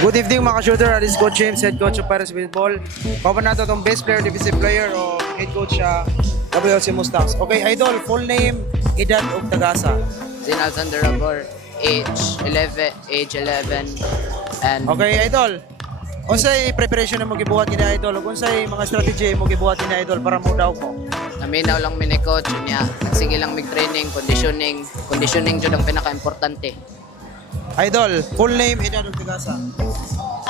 Good evening mga shooter, this is Coach James, head coach of Paris Baseball. Kapan nato itong best player, defensive player o head coach sa WLC Mustangs. Okay, idol, full name, edad ug tagasa. Zin Alexander Rabor, age 11, and Okay, idol. Unsay preparation na mo gibuhat kini idol? Ug unsay mga strategy mo gibuhat kini idol para mo daog mo? naminaw lang mi ni coach niya. Sige lang mig-training, conditioning jud ang pinaka-importante. Idol, full name, edad ug tagasa.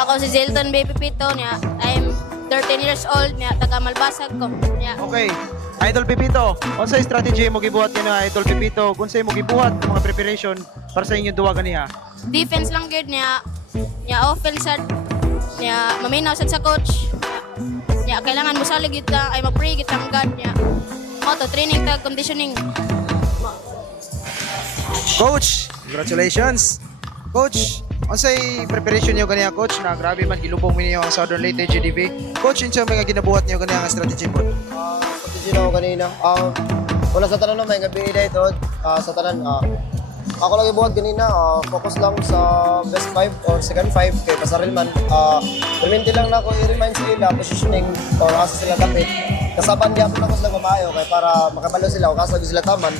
Ako si Zilton Baby Pito niya. I'm 13 years old niya. Taga Malbasag ko niya. Okay. Idol Pipito, unsay strategy mo gibuhat kini Idol Pipito? Unsay mo gibuhat ang mga preparation para sa inyong duwa kaniya? Defense lang gyud niya. Niya offense sad. Niya maminaw sad sa coach. Niya kailangan mo salig gyud lang ay mag-pray gyud lang God niya. Mo to training tag conditioning. Coach, congratulations. Coach, unsay preparation niyo kaniya coach na grabe man gilubong mi niyo ang Southern Leyte GDV. Coach, unsa mga ginabuhat niyo kaniya nga strategy po? Strategy na ako kanina. Wala sa tanan may gabi dito. Sa tanan, ako lagi buhat kanina. Focus lang sa best 5 or second 5 kay pasaril man. Perminti lang na ako i-remind sa ila positioning or asa sila kapit. Kasaban di ako lang sila mamayo kay para makabalo sila o kasag sila taman.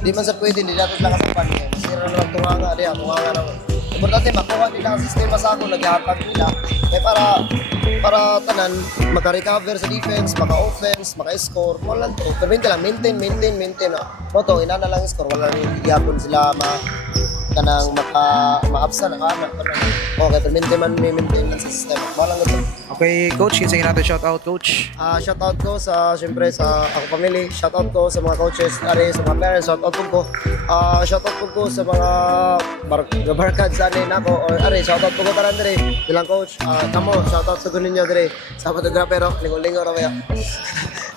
Di man sa pwede nila lang kasaban kay masira na lang tunganga diya, tunganga naman. Importante makuha nila ang sistema sa ako, naghahatag nila. Kaya para tanan, maka-recover sa defense, maka-offense, maka-score, wala to. Pero maintain. Moto, inana lang score, wala rin yapon sila kanang ma-absa na kanan. Okay, pero maintain lang sa sistema. Malang ito. Okay, coach, kinsa nato shout out coach. Shoutout ko sa, siyempre, sa ako family. Shoutout ko sa mga coaches, sa mga parents. Shoutout ko. Shoutout ko sa mga barkads sa anin ako. Or shoutout ko taran dire. Bilang coach, kamo, shoutout sa gunin nyo dire. Sa photographer, lingo-lingo ra ba.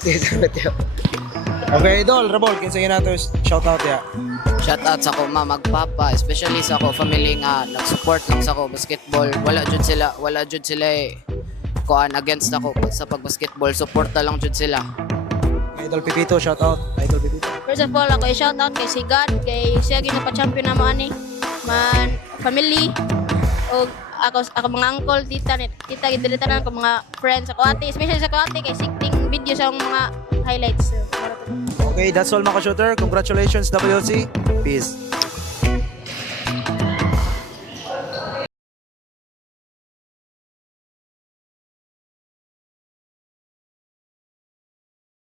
Sige, damit yun. Okay, idol, Rabol, kinsa nato shout out ya. Shoutout sa ko magpapa, especially sa ko family nga nag-support lang sa ko basketball. Wala jud sila kuan against ako sa pag-basketball. Suporta lang jud sila. Idol Pipito, shout out. Idol Pipito. First of all, ako i-shout out kay si God, kay siya ginapa-champion na mo ani. Man, family, o ako mga uncle, tita gidilitanan ko mga friends ako ate, especially sa ko ate kay sikting video sa mga highlights. So, Okay, that's all mga shooter. Congratulations WLC. Peace.